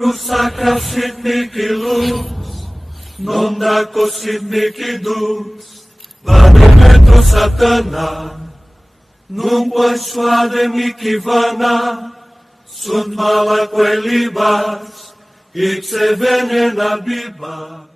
Rusakra sitniki luz, nondako sitniki dus, vademetro satana, nungwa shwade mikivana, sun malakwe libas, ikse venena bibas.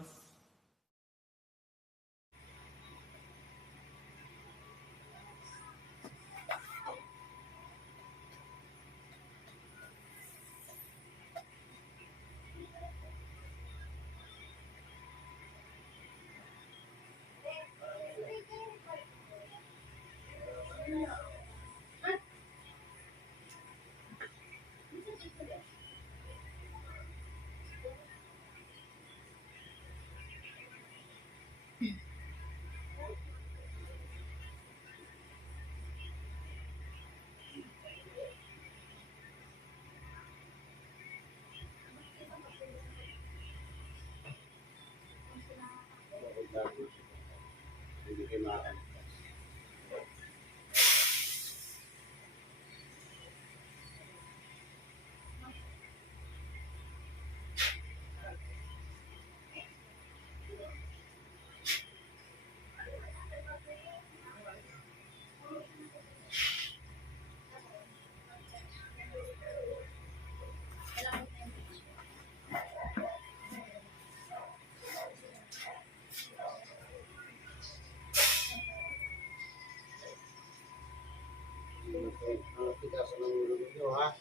Kita sa nangulo ninyo, ha?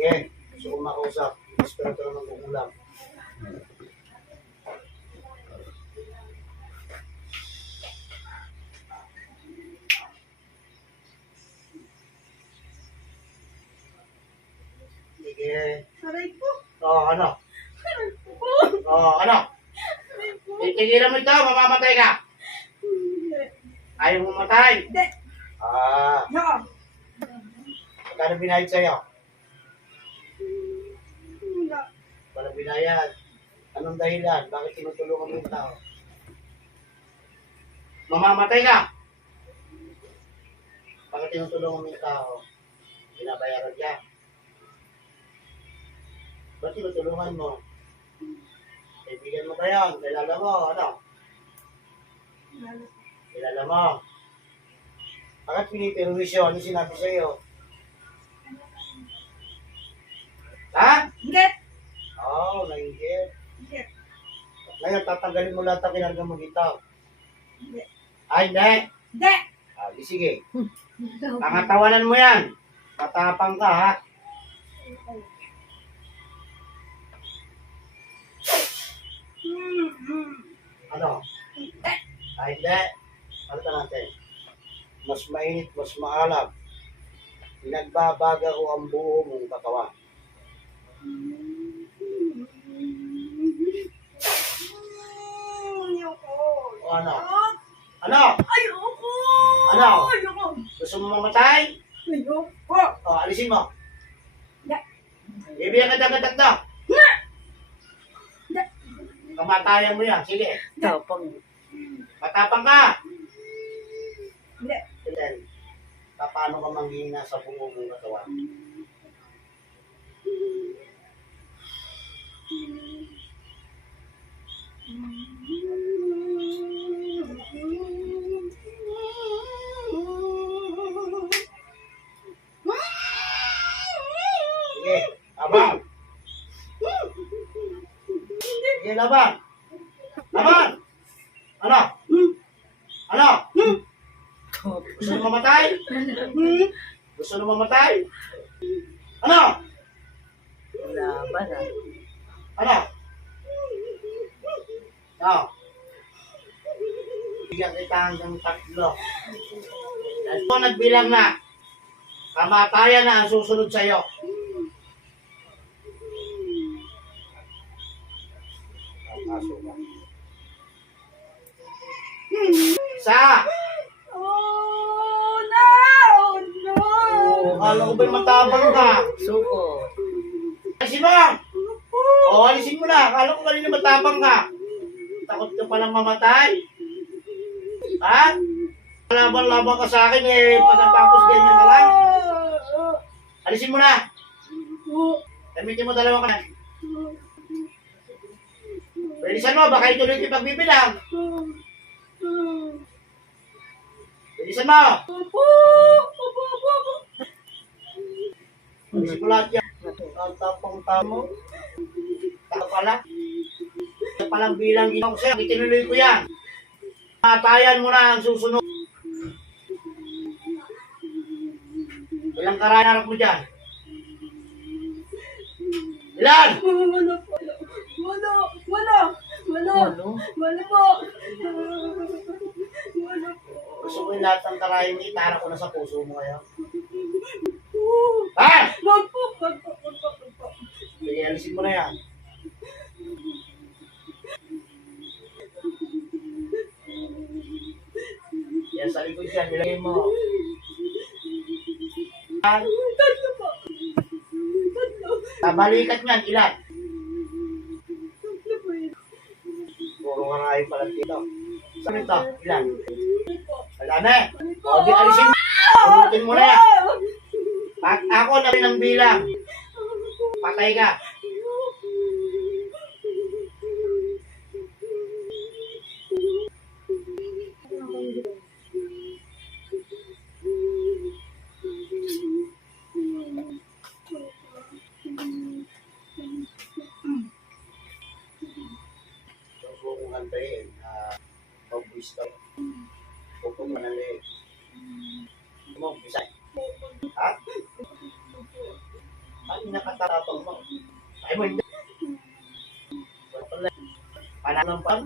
Yan, gusto kong makausap. Espiritu na mag-ulam. Sige. Aray po! Ano? Aray po! Ano? Aray po! Titigilan mo ito, mamamatay ka. Hindi! Ayaw mo mamatay. Hindi! No! Magkano binayad sa'yo? Wala! Walang binayad. Anong dahilan? Bakit tinutulungan mo yung tao? Mamamatay ka. Bakit tinutulungan mo yung tao? Binabayaran ka. Ba't tinutulungan mo? Kaibigan mo ba yan? Kilala mo? Ano? Wala! Kilala mo? Bakit piniperwisyo? Ano sinabi sa'yo? Ha? Hindi! Nainggit. Hindi! Ngayon, tatanggalin mo lahat ang kinarga mo dito. Hindi! Ay, hindi. Hindi! Sige. Pangatawanan mo yan. Matapang ka, ha? Ano? Hindi! Ay, hindi. Ano natin? Mas mainit, mas maalam. Pinagbabaga ko ang buo mong katawan. Ayoko! O ano? Ano? Ayoko! Ano? Ayoko! Gusto mo mamatay? Ayoko! Alisin mo. Hindi! Bibigyan ka dagdag na. Hindi! Kamatayan mo yan. Sige. Tapang! Matapang ka. Hindi! Then, paano ka manghina sa buo mong katawan? Sige, abang. Sige, laban. Laban. Ano? Ano? Gusto mo mamatay? Gusto mo mamatay? Ano? Laban ah! Ano? No. Bigyan kita hanggang 3. Dahil po nagbilang na, kamatayan na ang susunod sa iyo. Sa! Oh no! No! Akala ko ba'y matabang ka? Suko! Alisin mo! Alisin mo na. Akala ko kanina matabang ka. Takot ka palang mamatay? Ha? Laban-laban ka sa akin pagkatapos ganyan ka lang. Alisin mo na. Gamitin mo dalawang kanan. Bilisan mo, baka ituloy yung pagbibilang. Bilisan mo. Bilisan mo lahat yan. Tapang tamo. Taka pala. Ito palang bilang ginawa ko sa'yo. Itinuloy ko yan. Matayan mo na ang susunod. Ilang karaya harap mo dyan? Ilan? Wala po. Wala. Wala po. Wala po. Gusto ko yung lahat ng karayang itara ko na sa puso mo ngayon. Ha? Wag po. Sige, alisin mo na yan. Yan sa likod yan, nilagay mo. Tatlo po. Tabalikat niyan, ilan? Tatlo po yun. Puro nga nga yung palang dito. Saan ito? Ilan? Po. Alame! O, di alisin mo. Pulutin mo na yan. At ako na rin ang bilang. Patay ka. So, kung kantayin, pag-buwis ka. Pupog ka ng leeg. Mo, bisa. Ha? Ano nakatarapang mo? Ay mo hindi. Wala pala. Pananampang.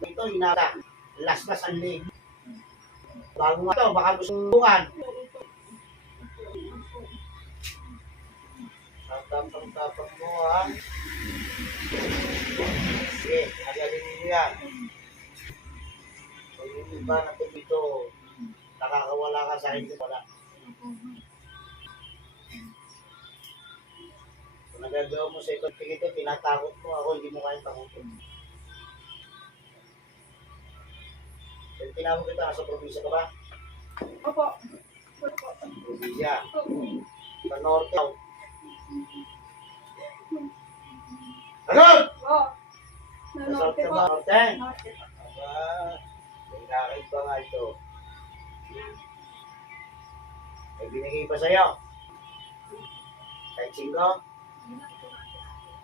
Ito, hinata. Laslas ang leeg. Bago nga ito, baka gusto bukan. Tapang-tapang mo, ha? Sige, nagalin mo yan. Kung yung iba natin dito, nakakawala ka sa hindi wala. Kung nagagawa mo sa ikot ito, tinatakot mo ako, hindi mo kayang takutin. Kung tinawag kita, nasa probinsya ka ba? Opo. Probinsya. Sa norte. Agad! Oh. Sa Norte norte po. ba? Norte? Norte po. Aba, may nakakit ba nga ito? May binigay pa sa'yo? Kahit singko?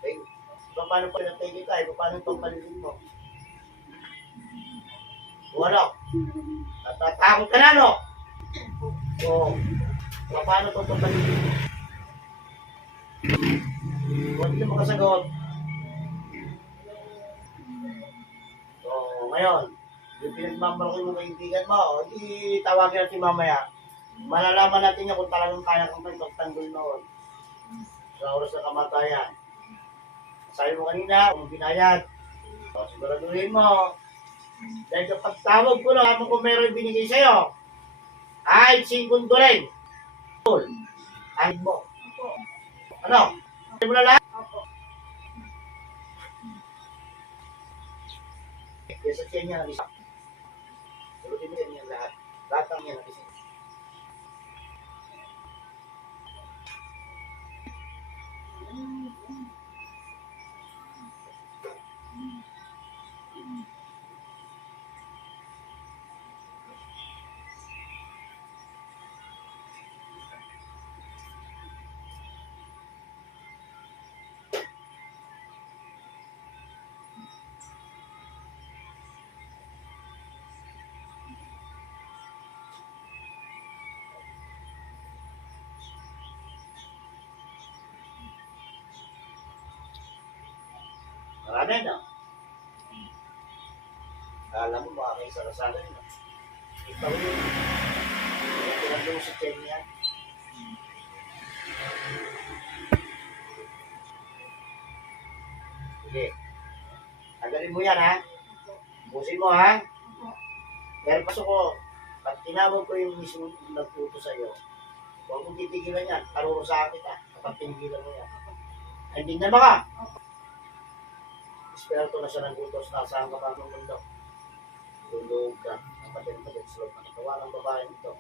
Eh, paano pa natay kita? Paano itong paligid mo? O ano? Natatakot ka na, no? O, paano itong paligid mo? Huwag hindi mo kasagot. So, ngayon, yung pinagmamalaki mo kaibigan mo, hindi tawagin natin mamaya. Malalaman natin niya kung talagang kaya kang pagtanggol noon. Sa oras na kamatayan. Sabi mo kanina, kung binayad, so, siguraduhin mo. Dahil sa pagtawag ko lang, kung meron binigay sa'yo, ay 5 rin. Ahid mo. Opo. Ano? Sabi mo na lahat? Opo. Kaya sa tiyan niya nag-isa. Sagutin mo yan lahat. Lahat ang niya nag-isa. Marami na. Alam mo, baka may sarasalan na. Ikaw yun. Pinagdong sa tiyan niya. Sige. Tagalin mo yan, ha? Busin mo, ha? Pero pasok ko, pag tinawag ko yung mismo nagputo sa'yo, huwag mong titigilan yan. Karuro sa akin, ha? Kapag tinigilan mo yan. Ay, hindi na ba ka? Esperto na siya ng utos na saan ka pa ng mundo. Tulog ka, napatid sa loob ng katawan ng babae nito.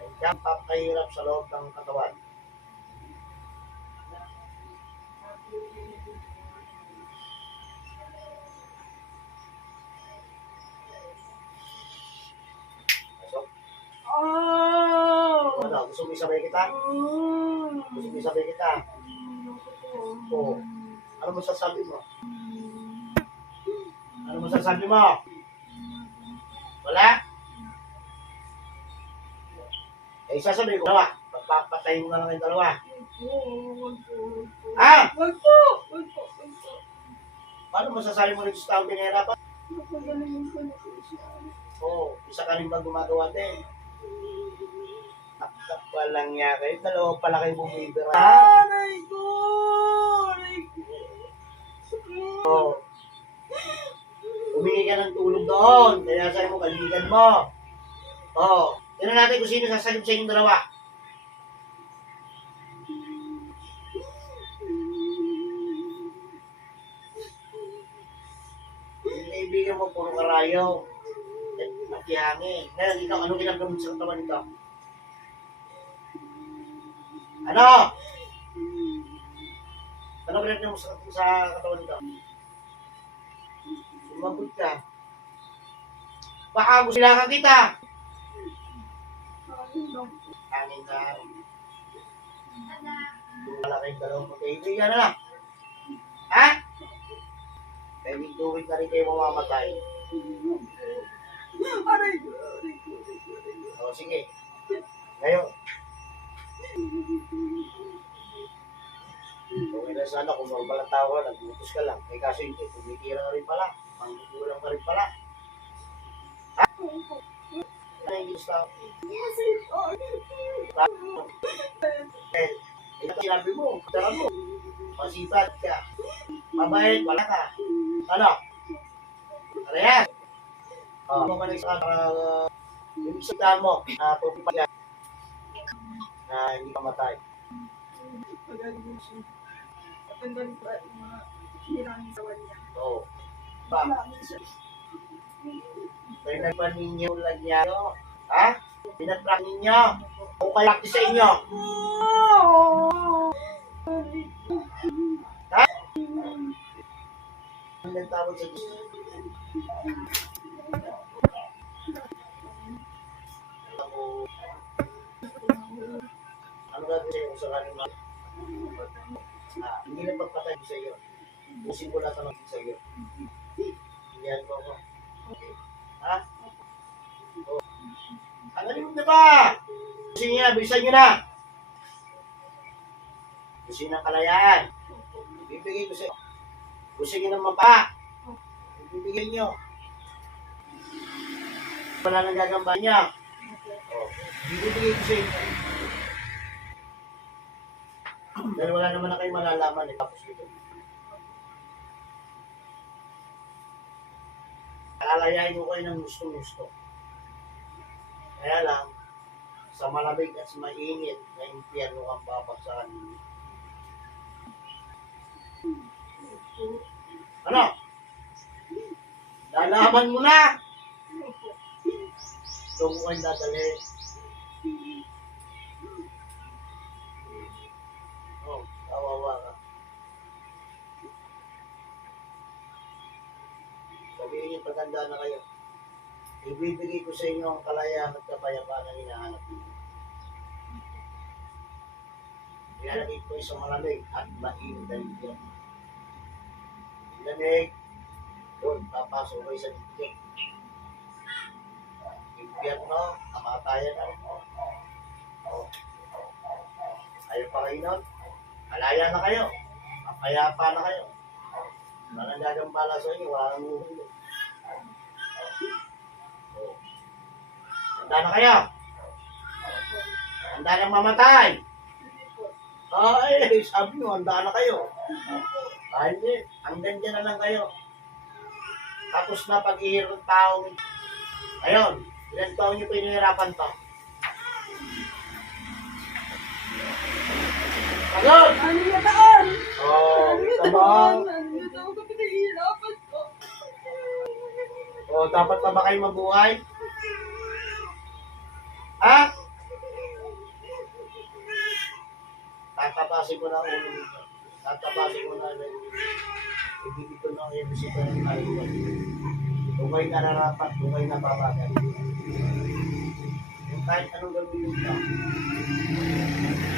Ay kang papahirap sa loob ng katawan. Pasok. Ano, gusto mo isabay kita? Gusto mo isabay kita? Oo. Ano masasabi mo? Ano masasabi mo? Wala? Eh, sasabihin ko dalawa. Pagpapatayin mo na lang yung dalawa. Ah! Wag po! Wag po! Wag po! Paano masasabi mo rin sa taong pinahirapan? Napagaling ko na po siya. Oo, isa ka rin ba gumagawa din? Taktak pa lang niya kayo. Dalawa pala kayo bumibira. Aray ko! Aray ko! Oo. Humingi ka ng tulong doon. Kaya sa'yo mo, kaligan mo. Oo. Tignan natin kung sino sasagot sa inyong dalawa. Yung kaibigan mo, puro karayo. At hangin. Ngayon, ikaw, anong ginagawa sa katawan nito? Ano? Ano ginagawa mo sa katawan nito? Sumagot ka. Baka gusto lang kita. Hangin na. Wala kayong dalawang magkaibigan na lang. Ha? Kaya duwid na rin kayo mamamatay. Aray ko! O, sige. Ngayon. Okay na sana kung normal ang tao ka, nagbutos ka lang. Eh kaso hindi, kumikira ka rin pala. Manggugulang ka rin pala. Ha? Ano yung gusto? Ito sinabi mo, tara mo. Masipag ka. Mabait, wala ka. Ano? Ano yan? Ano ka na sa yung isiptahan mo na pupipag na hindi ka matay. Magaling siya. Patanggalin pa yung mga hirangin sa kanya. Oo. Pa, Marami siya. pinagpan ninyo lang niya. Ha? Pinagpan ninyo. O kaya sa inyo. Ha? Ano ang tawag sa Diyos? Ano gagawin sa'yo kung sakaling hindi na pagpatay sa iyo. Busin ko na tanong sa iyo. Hindi mo ako. Ha? O. Tanggalin mo na ba? Busin niya, bilisan niyo na. Busin ng kalayaan. Bibigay ko sa iyo. Busin niyo ng mapa. Bibigay niyo. Wala nang gagamba niya. O. Bibigay ko sa iyo. Dahil wala naman na kayo malalaman eh, tapos ito. Alalayain mo kayo ng gusto-gusto. Kaya lang, sa malamig at sa mainit na impyerno ang babagsakan ninyo. Ano? Lalaman mo na! Doon mo kayo dadalhin. Oh, kawawa ka. Sabihin niyo, paganda na kayo. Ibibigay ko sa inyo ang kalayaan at kapayapaan na hinahanap niyo. Ilalagay ko sa malamig at mainit na libyan. Lamig, doon, papasok kayo sa libyan. Libyan mo, kamatayan na rin. Ayaw pa kayo nun? Malaya na kayo. Mapayapa na kayo. Walang gagambala sa inyo. Walang uhuli. Handa na kayo. Handa na mamatay. Ay, sabi nyo, handa na kayo. Ay, hindi. Hanggang dyan na lang kayo. Tapos na pag-ihirap ng tao. Ayun, ilang taon nyo pinahirapan to? Ayun! Ano na taon? Oh, Ano na tama. taon? Ano na taon ko pinahihirapan ko? Oh, dapat pa ba kayo mabuhay? Ha? tatapasin ko na ang ulo nito. Tatapasin ko na ibigay ko na yung bisita ng kaliwan. Kung kayo nararapat, kung kayo nababagal. Yung kahit anong gawin ka,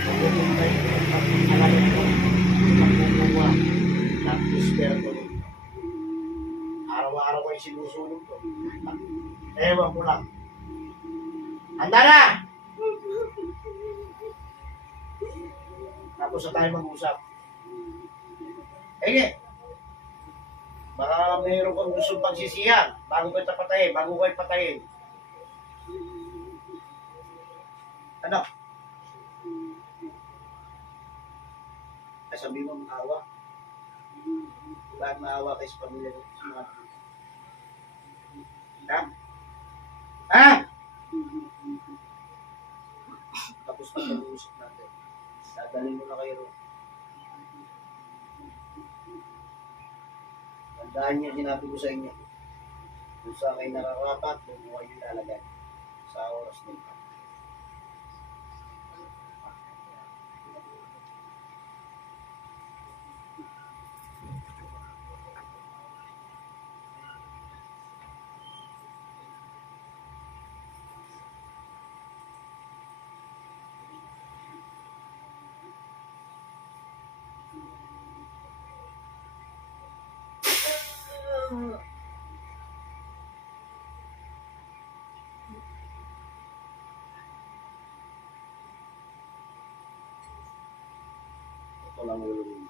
kung gawin kayo, pag-alamin ko, pag-kukuha, nag-disperto nito. Araw-araw kayo sinusunod ko. Ewan ko lang. Handa na! Tapos na tayo mag-usap. Ege! Baka mayroon kang gustong pagsisihan bago kayo patayin, bago kayo patayin. Ano? Sabi mo, maawa. Bakit maawa kayo sa pamilya ko? Ha? Ha? Tapos na pag-uusap natin. Dadalhin mo na kayo ron. Tandaan niyo, sinabi ko sa inyo. Kung saan kayo nararapat, kung kayo ilalagay sa oras nito. Ito lang ulo ninyo.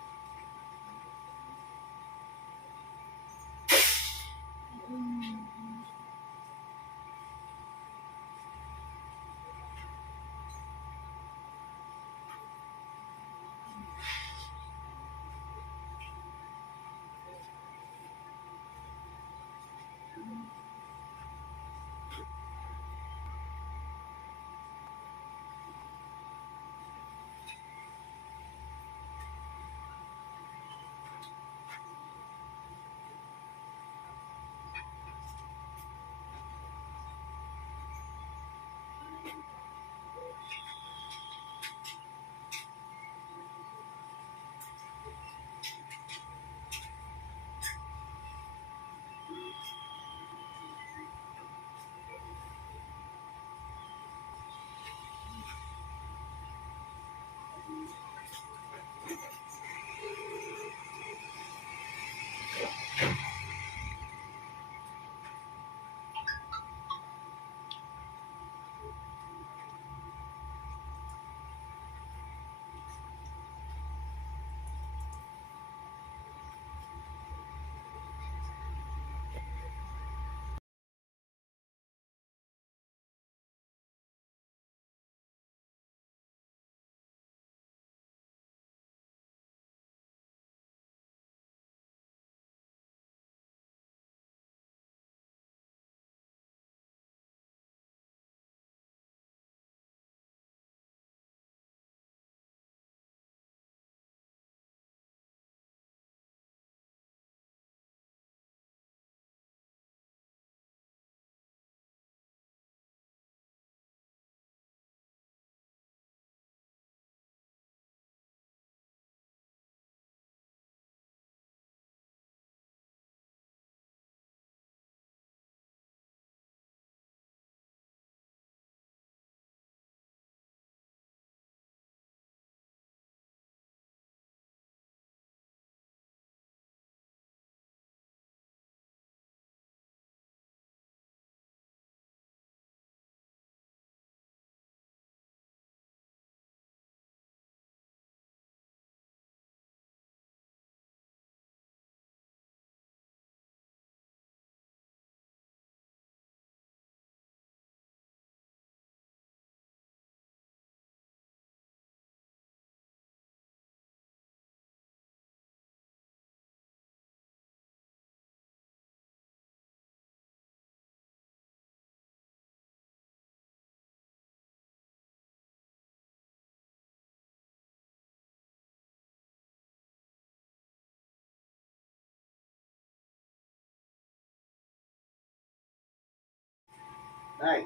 Nay,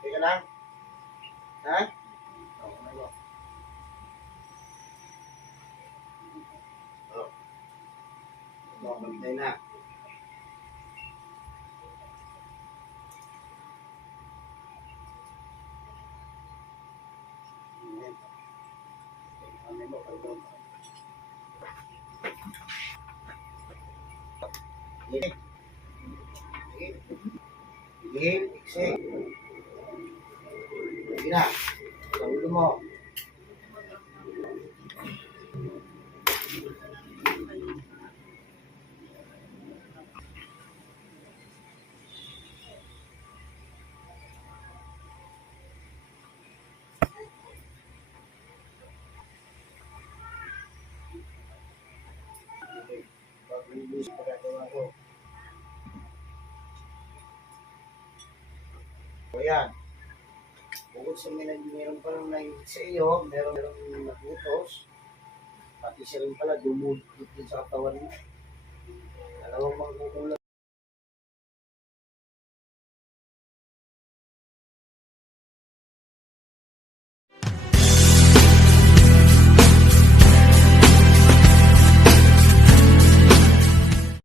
teka lang. Ha? Oo, ano? Pantay na. Ayan. Ano mo, pagod. Inhale. Inhale, exhale. Sige na. Sa ulo mo. Pag-release pa gagawa ko. So yan. Bukod sa meron pa lang naingit sa iyo, meron nagutos. Pati siya rin pala dumudot din sa katawan mo. Dalawang mangkukulang.